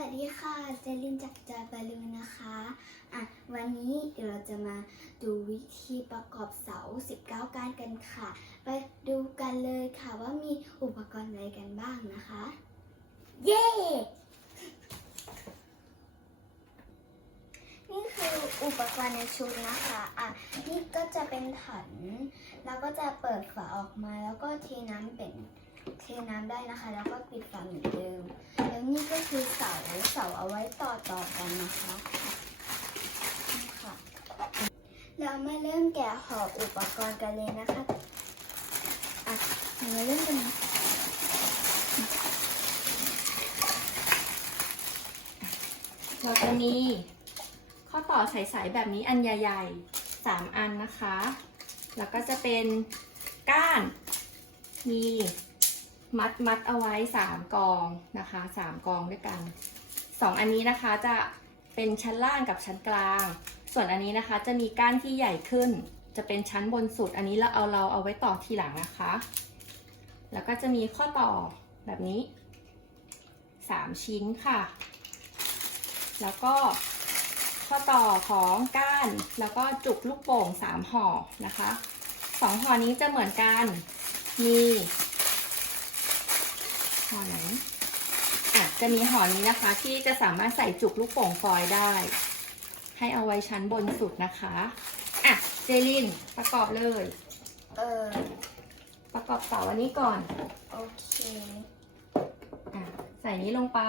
วัสดีค่ะ เจลินจากจาบาลูนะคะ อะ วันนี้เดี๋ยวเราจะมาดูวิธีประกอบเสา 19 ก้านกันค่ะ ไปดูกันเลยค่ะว่ามีอุปกรณ์อะไรกันบ้างนะคะ เย้ นี่คืออุปกรณ์ในชุดนะคะ อะ นี่ก็จะเป็นถัน แล้วก็จะเปิดฝาออกมาแล้วก็เทน้ำเป็น เทน้ำได้นะคะ แล้วก็ปิดฝาเหมือนเดิม แล้วนี่ก็คือเสาเอาไว้ต่อต่อๆกันนะคะค่ะ เรามาเริ่มแกะห่ออุปกรณ์กันเลยนะคะอะเรามาเริ่มกันเราจะมีข้อต่อใสๆแบบนี้อันใหญ่ๆสามอันนะคะ แล้วก็จะเป็นก้าน มีมัดมัดเอาไว้สามกองนะคะสามกองด้วยกัน สองอันนี้นะคะจะเป็นชั้นล่างกับชั้นกลาง ส่วนอันนี้นะคะจะมีก้านที่ใหญ่ขึ้น จะเป็นชั้นบนสุด อันนี้เราเอาเราเอาไว้ต่อทีหลังนะคะ แล้วก็จะมีข้อต่อแบบนี้สามชิ้นค่ะ แล้วก็ข้อต่อของก้าน แล้วก็จุกลูกโป่งสามห่อนะคะสองห่อนี้จะเหมือนกัน มีห่อไหนอะ จะมีห่อนี้นะคะ ที่จะสามารถใส่จุกลูกโป่งฟอยล์ได้ ให้เอาไว้ชั้นบนสุดนะคะ อะ เจลินประกอบเลย เออ ประกอบเสาอันนี้ก่อน โอเค อะ ใส่นี้ลงไป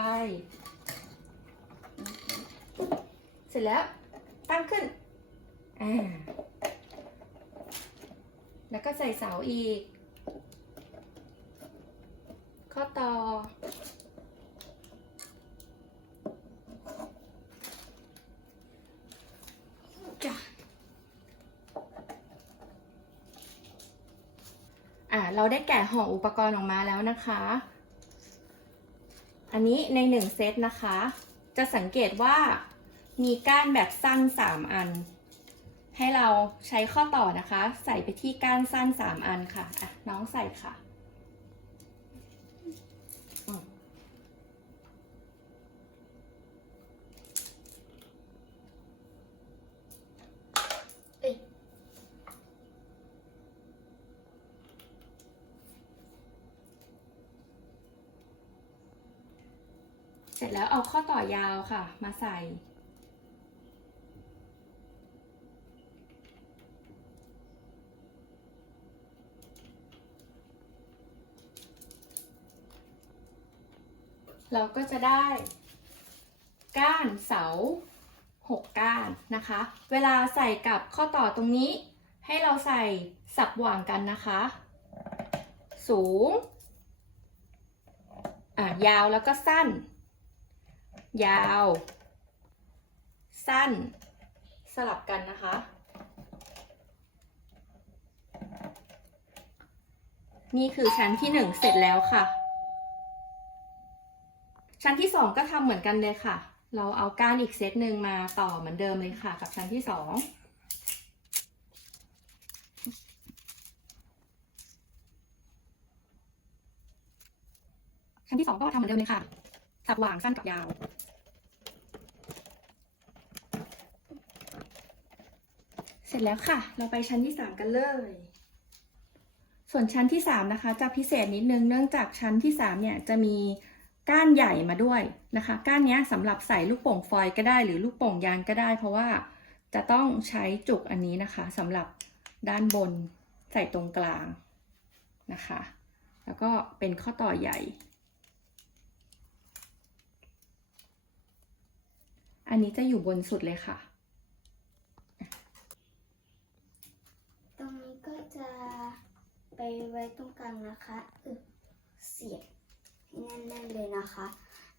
เสร็จแล้ว ตั้งขึ้น อ่า แล้วก็ใส่เสาอีก ข้อต่อ อ่าเราได้แกะห่ออุปกรณ์ออกมาแล้วนะคะ อันนี้ในหนึ่งเซตนะคะ จะสังเกตว่ามีก้านแบบสั้น 3 อัน ให้เราใช้ข้อต่อนะคะ ใส่ไปที่ก้านสั้น 3 อันค่ะอะ น้องใส่ค่ะ เสร็จแล้วเอาข้อต่อยาวค่ะ มาใส่ เราก็จะได้ ก้านเสาหกก้านนะคะ เวลาใส่กับข้อต่อตรงนี้ ให้เราใส่สับหว่างกันนะคะ สูงอะยาวแล้วก็สั้น ยาว สั้น สลับกันนะคะ นี่คือชั้นที่หนึ่งเสร็จแล้วค่ะ ชั้นที่สองก็ทำเหมือนกันเลยค่ะ เราเอาก้านอีกเซตหนึ่งมาต่อเหมือนเดิมเลยค่ะ กับชั้นที่สองชั้นที่สองก็ทำเหมือนเดิมเลยค่ะสับหว่างสั้นกับยาว เสร็จแล้วค่ะ เราไปชั้นที่สามกันเลย ส่วนชั้นที่สามนะคะ จะพิเศษนิดนึงเนื่องจากชั้นที่สามเนี่ยจะมีก้านใหญ่มาด้วยนะคะ ก้านนี้สำหรับใส่ลูกโป่งฟอยล์ก็ได้หรือลูกโป่งยางก็ได้ เพราะว่าจะต้องใช้จุกอันนี้นะคะสำหรับด้านบนใส่ตรงกลางนะคะ แล้วก็เป็นข้อต่อใหญ่ อันนี้จะอยู่บนสุดเลยค่ะ ตรงนี้ก็จะไปไว้ตรงกลาง นะคะเออเสียบให้แน่นๆเลยนะคะ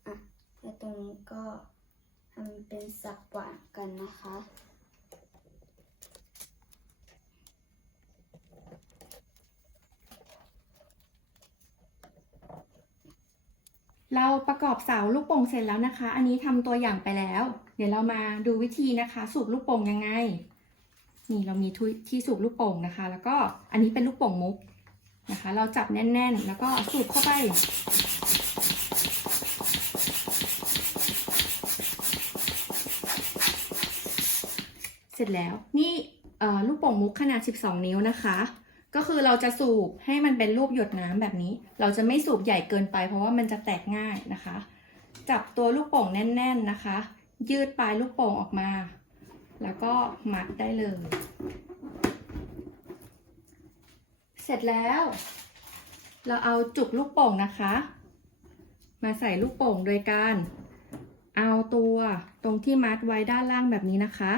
อะแล้วตรงนี้ก็ทำเป็นสับหวางกันนะคะเราประกอบเสาลูกโป่งเสร็จแล้วนะคะ อันนี้ทำตัวอย่างไปแล้ว เดี๋ยวเรามาดูวิธีนะคะ สูบลูกโป่งยังไง นี่เรามีที่สูบลูกโป่งนะคะ แล้วก็อันนี้เป็นลูกโป่งมุก นะคะ เราจับแน่น ๆ แล้วก็สูบเข้าไป เสร็จแล้วนี่ลูกโป่งมุกขนาด 12 นิ้วนะคะ ก็คือเราจะสูบให้มันเป็นรูปหยดน้ำแบบนี้ เราจะไม่สูบใหญ่เกินไป เพราะว่ามันจะแตกง่ายนะคะ จับตัวลูกโป่งแน่น ๆนะคะ ยืดปลายลูกโป่งออกมา แล้วก็มัดได้เลย เสร็จแล้ว เราเอาจุกลูกโป่งนะคะ มาใส่ลูกโป่งโดยการ เอาตัวตรงที่มัดไว้ด้านล่างแบบนี้นะคะ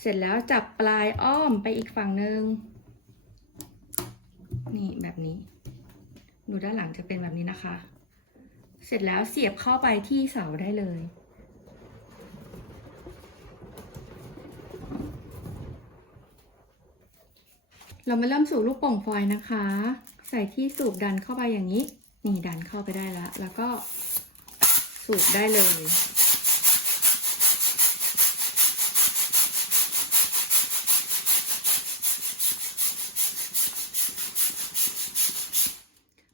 เสร็จแล้วจับปลายอ้อมไปอีกฝั่งหนึ่งนี่แบบนี้ ดูด้านหลังจะเป็นแบบนี้นะคะ เสร็จแล้วเสียบเข้าไปที่เสาได้เลย เรามาเริ่มสูบลูกโป่งฟอยล์นะคะ ใส่ที่สูบดันเข้าไปอย่างนี้ นี่ดันเข้าไปได้แล้ว แล้วก็สูบได้เลย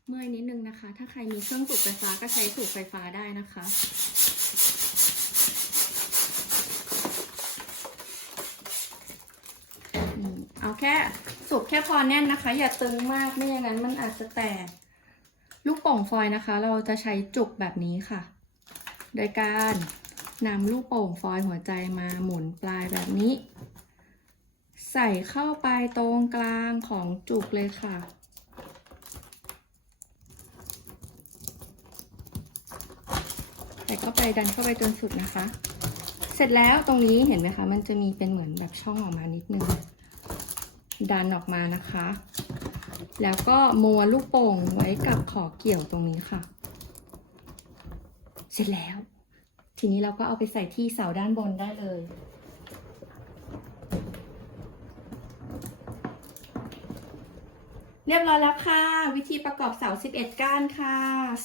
เมื่อยนิดนึงนะคะ ถ้าใครมีเครื่องสูบไฟฟ้าก็ใช้สูบไฟฟ้าได้นะคะเอาแค่ สูบแค่พอแน่นนะคะ อย่าตึงมากไม่อย่างนั้นมันอาจจะแตก ลูกโป่งฟอยนะคะ เราจะใช้จุกแบบนี้ค่ะ โดยการนำลูกโป่งฟอยหัวใจมาหมุนปลายแบบนี้ ใส่เข้าไปตรงกลางของจุกเลยค่ะใส่เข้าไปดันเข้าไปจนสุดนะคะ เสร็จแล้วตรงนี้เห็นไหมคะ มันจะมีเป็นเหมือนแบบช่องออกมานิดนึง ดันออกมานะคะ แล้วก็ม้วลูกโป่งไว้กับขอเกี่ยวตรงนี้ค่ะ เสร็จแล้ว ทีนี้เราก็เอาไปใส่ที่เสาด้านบนได้เลยเรียบร้อยแล้วค่ะ วิธีประกอบเสา 11 ก้านค่ะ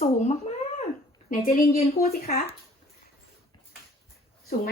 สูงมาก ๆ ไหนเจลินยืนคู่สิคะ สูงไหม